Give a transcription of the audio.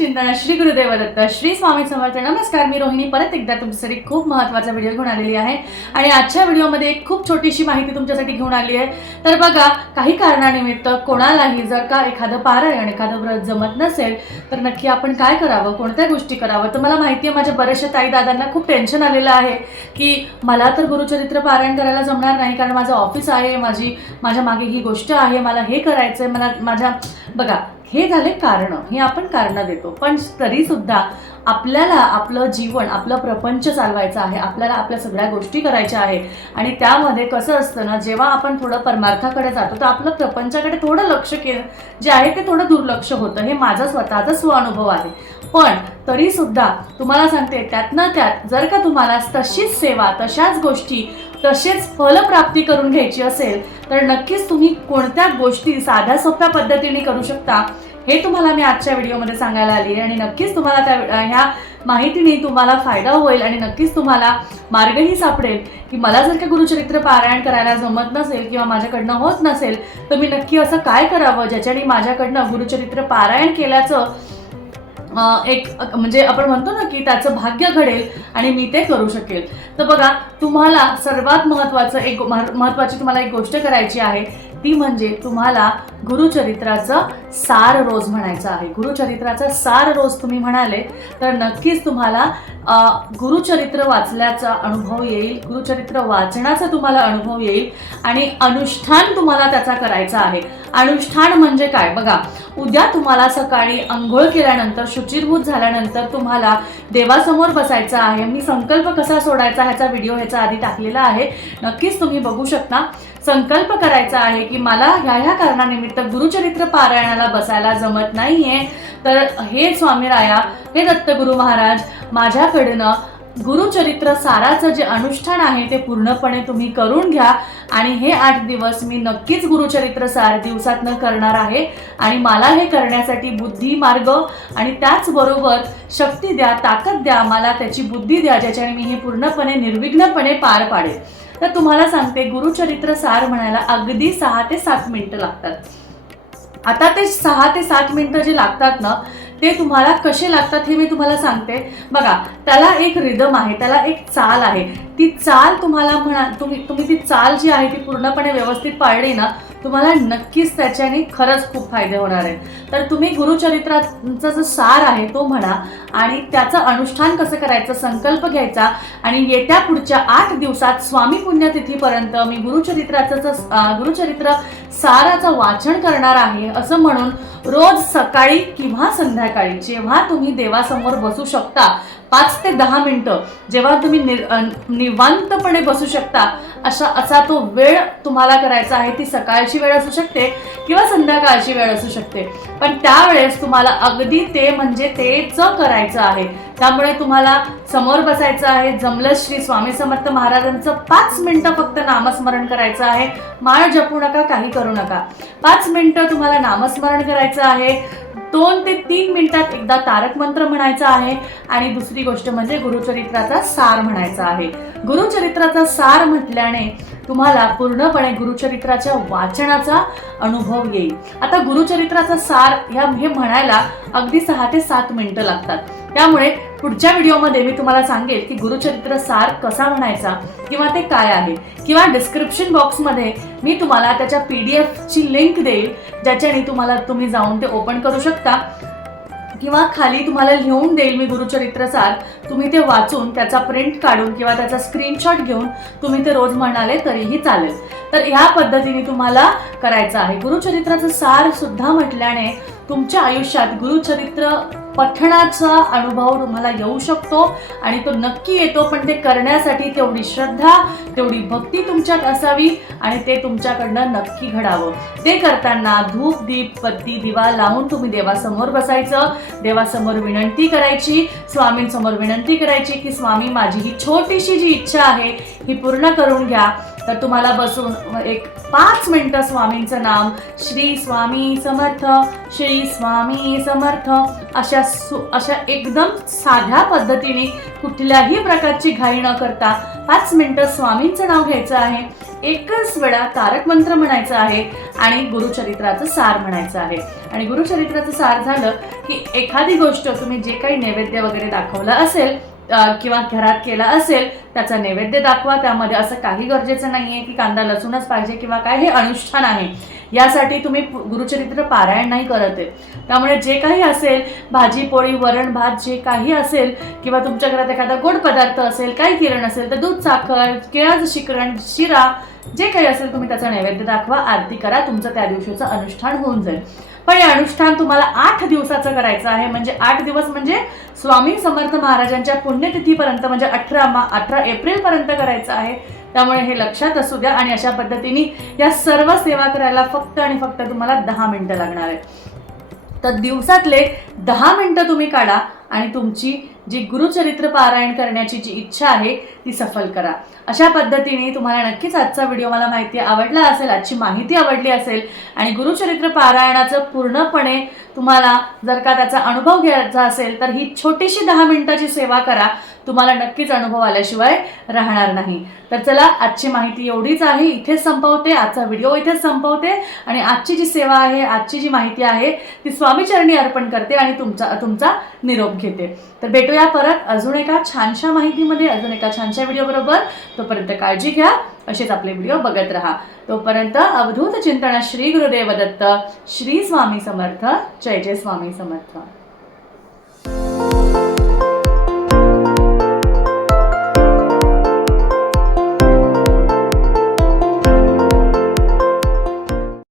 चिंतन श्री गुरुदेव दत्त श्री स्वामी समर्थ। नमस्कार, मी रोहिणी परत एकदा तुमच्यासाठी खूप महत्त्वाचा व्हिडिओ घेऊन आलेली आहे आणि आजच्या व्हिडिओमध्ये एक खूप छोटीशी माहिती तुमच्यासाठी घेऊन आली आहे। तर बघा, काही कारणानिमित्त कोणालाही जर का एखादं पारायण एखादं व्रत जमत नसेल तर नक्की आपण काय करावं, कोणत्या गोष्टी करावं। तर मला माहिती आहे माझ्या बऱ्याचशा ताई दादांना खूप टेन्शन आलेलं आहे की मला तर गुरुचरित्र पारायण करायला जमणार नाही, कारण माझं ऑफिस आहे, माझ्या मागे ही गोष्ट आहे, मला हे करायचंय, मला माझ्या बघा हे झाले कारण, हे आपण कारण देतो। पण तरी सुद्धा आपल्याला आपलं जीवन आपलं प्रपंच चालवायचं आहे, आपल्याला आपल्या सगळ्या गोष्टी करायच्या आहे आणि त्यामध्ये कसं असतं ना, जेव्हा आपण थोडं परमार्थाकडे जातो तर आपलं प्रपंचाकडे थोडं लक्ष जे आहे ते थोडं दुर्लक्ष होतं। हे माझा स्वतःचा स्वानुभव आहे। पण तरी सुद्धा तुम्हाला सांगते, त्यातनं त्यात जर का तुम्हाला तशीच सेवा, तशाच गोष्टी, तसेच फलप्राप्ती करून घ्यायची असेल तर नक्कीच तुम्ही कोणत्या गोष्टी साध्या सोप्या पद्धतीने करू शकता हे तुम्हाला मी आजच्या व्हिडिओमध्ये सांगायला आली आहे। आणि नक्कीच तुम्हाला ह्या माहितीने तुम्हाला फायदा होईल आणि नक्कीच तुम्हाला मार्गही सापडेल की मला जर का गुरुचरित्र पारायण करायला जमत नसेल किंवा माझ्याकडनं होत नसेल तर मी नक्की असं काय करावं ज्याच्याने माझ्याकडनं गुरुचरित्र पारायण केल्याचं एक म्हणजे आपण म्हणतो ना की त्याचं भाग्य घडेल आणि मी ते करू शकेल। तर बघा, तुम्हाला सर्वात महत्त्वाची तुम्हाला एक गोष्ट करायची आहे, ती म्हणजे तुम्हाला गुरुचरित्राचं सार रोज म्हणायचं आहे। गुरुचरित्राचा सार रोज तुम्ही म्हणाले तर नक्कीच तुम्हाला गुरुचरित्र वाचल्याचा अनुभव येईल, गुरुचरित्र वाचनाचा तुम्हाला अनुभव येईल आणि अनुष्ठान तुम्हाला त्याचा करायचा आहे। अनुष्ठान म्हणजे काय बघा, उद्या तुम्हाला सकाळी अंघोळ केल्यानंतर, शुचिर्भूत झाल्यानंतर तुम्हाला देवासमोर बसायचं आहे। मी संकल्प कसा सोडायचा ह्याचा व्हिडिओ ह्याचा आधी टाकलेला आहे, नक्कीच तुम्ही बघू शकता। संकल्प करायचा आहे की मला ह्या कारणानिमित्त गुरुचरित्र पारायणाला बसायला जमत नाहीये, तर हे स्वामीराया, हे दत्तगुरु महाराज, माझ्याकडनं गुरुचरित्र साराचं जे अनुष्ठान आहे ते पूर्णपणे तुम्ही करून घ्या आणि हे 8 दिवस मी नक्कीच गुरुचरित्र सार दिवसातनं करणार आहे आणि मला हे करण्यासाठी बुद्धी, मार्ग आणि त्याचबरोबर शक्ती द्या, ताकद द्या, मला त्याची बुद्धी द्या ज्याच्याने मी हे पूर्णपणे निर्विघ्नपणे पार पाडेल। तर तुम्हाला सांगते, गुरुचरित्र सार म्हणायला अगदी 6 ते 7 मिनिटं लागतात। आता ते 6 ते 7 मिनिटं जे लागतात ना, ते तुम्हाला कसे लागतात हे मी तुम्हाला सांगते। बघा, त्याला एक रिदम आहे, त्याला एक चाल आहे। ती चाल तुम्हाला तुम्ही ती चाल जी आहे ती पूर्णपणे व्यवस्थित पाळली ना, तुम्हाला नक्कीच त्याच्याने खरंच खूप फायदे होणार आहेत। तर तुम्ही गुरुचरित्राचा जो सार आहे तो म्हणा आणि त्याचं अनुष्ठान कसं करायचं, संकल्प घ्यायचा आणि येत्या पुढच्या 8 दिवसात स्वामी पुण्यतिथीपर्यंत मी गुरुचरित्र साराचं वाचन करणार आहे असं म्हणून रोज सकाळी किंवा संध्याकाळी जेव्हा तुम्ही देवासमोर बसू शकता, 5 ते 10 मिनिटं जेव्हा तुम्ही निवांतपणे बसू शकता असा तो वेळ तुम्हाला करायचा आहे। ती सकाळची वेळ असू शकते किंवा संध्याकाळची वेळ असू शकते, पण त्यावेळेस तुम्हाला अगदी ते म्हणजे तेच करायचं आहे। त्यामुळे तुम्हाला समोर बसायचं आहे, जमलं श्री स्वामी समर्थ महाराजांचं 5 मिनिटं फक्त नामस्मरण करायचं आहे। माळ जपू नका, काही करू नका, 5 मिनिटं तुम्हाला नामस्मरण करायचं आहे। 2 ते 3 मिनिटात एकदा तारक मंत्र म्हणायचा आहे आणि दुसरी गोष्ट म्हणजे गुरुचरित्राचा सार म्हणायचा आहे। गुरुचरित्राचा सार म्हटल्याने तुम्हाला पूर्णपणे गुरुचरित्राच्या वाचनाचा अनुभव येईल। आता गुरुचरित्राचा सार हे म्हणायला अगदी 6 ते 7 मिनिटं लागतात। त्यामुळे पुढच्या व्हिडिओमध्ये मी तुम्हाला सांगेल की गुरुचरित्र सार कसा म्हणायचा किंवा ते काय आहे, किंवा डिस्क्रिप्शन बॉक्समध्ये मी तुम्हाला त्याच्या PDF ची लिंक देईल ज्याच्याने तुम्ही जाऊन ते ओपन करू शकता, किंवा खाली तुम्हाला लिहून देईल मी गुरुचरित्र सार, तुम्ही ते वाचून त्याचा प्रिंट काढून किंवा त्याचा स्क्रीनशॉट घेऊन तुम्ही ते रोज म्हणाले तरीही चालेल। तर ह्या पद्धतीने तुम्हाला करायचं आहे। गुरुचरित्राचं सार सुद्धा म्हटल्याने तुमच्या आयुष्यात गुरुचरित्र पठणाचा अनुभव तुम्हाला येऊ शकतो आणि तो नक्की येतो, पण ते करण्यासाठी तेवढी श्रद्धा, तेवढी भक्ती तुमच्यात असावी आणि ते तुमच्याकडनं नक्की घडावं। ते करताना धूप, दीप, बत्ती, दिवा लावून तुम्ही देवासमोर बसायचं, देवासमोर विनंती करायची, स्वामींसमोर विनंती करायची की स्वामी, माझी ही छोटीशी जी इच्छा आहे ही पूर्ण करून घ्या। तर तुम्हाला बसून एक 5 मिनिटं स्वामींचं नाम, श्री स्वामी समर्थ, श्री स्वामी समर्थ, अशा एकदम साध्या पद्धतीने कुठल्याही प्रकारची घाई न करता 5 मिनिटं स्वामींचं नाव घ्यायचं आहे। एकच वेळा तारक मंत्र म्हणायचं आहे आणि गुरुचरित्राचं सार म्हणायचं आहे. आणि गुरुचरित्राचं सार झालं की एखादी गोष्ट तुम्ही जे काही नैवेद्य वगैरे दाखवला असेल किंवा घरात केला असेल त्याचा नैवेद्य दाखवा. त्यामध्ये असं काही गरजेचं नाहीये की कांदा लसूणच पाहिजे किंवा काय, हे अनुष्ठान आहे. यासाठी तुम्ही गुरुचरित्र पारायण नाही करत आहे. त्यामुळे जे काही असेल, भाजी पोळी वरण भात जे काही असेल, किंवा तुमच्या घरात एखादा गोड पदार्थ असेल, काही किरण असेल तर दूध साखर, केळाचं शिकरण, शिरा, जे काही असेल तुम्ही त्याचा नैवेद्य दाखवा, आरती करा, तुमचं त्या दिवशीचं अनुष्ठान होऊन जाईल. पण हे अनुष्ठान तुम्हाला 8 दिवसाचं करायचं आहे. म्हणजे 8 दिवस म्हणजे स्वामी समर्थ महाराजांच्या पुण्यतिथीपर्यंत, म्हणजे 18 एप्रिल पर्यंत करायचं आहे. त्यामुळे हे लक्षात असू द्या. आणि अशा पद्धतीने या सर्व सेवा करायला फक्त आणि फक्त तुम्हाला 10 मिनिटं लागणार आहे. तर दिवसातले 10 मिनिटं तुम्ही काढा आणि तुमची जी गुरुचरित्र पारायण करण्याची जी इच्छा आहे ती सफल करा. अशा पद्धतीने तुम्हाला नक्कीच आजचा व्हिडिओ, मला माहिती आवडला असेल, आजची माहिती आवडली असेल. आणि गुरुचरित्र पारायणाचं पूर्णपणे तुम्हाला जर का त्याचा अनुभव घ्यायचा असेल तर ही छोटीशी 10 मिनिटाची सेवा करा. तुम्हाला नक्कीच अनुभव आल्याशिवाय राहणार नाही. तर चला, आजची माहिती एवढीच आहे, इथेच संपवते. आजचा व्हिडिओ इथेच संपवते आणि आजची जी सेवा आहे, आजची जी माहिती आहे ती स्वामीचरणी अर्पण करते आणि तुमचा निरोप घेते. तर भेटूया परत अजून एका छानशा माहितीमध्ये, अजून एका छानशा व्हिडिओ बरोबर. तोपर्यंत काळजी घ्या, असेच आपले व्हिडिओ बघत राहा. तोपर्यंत अवधूत चिंतन. श्री गुरुदेव दत्त. श्री स्वामी समर्थ. जय जय स्वामी समर्थ.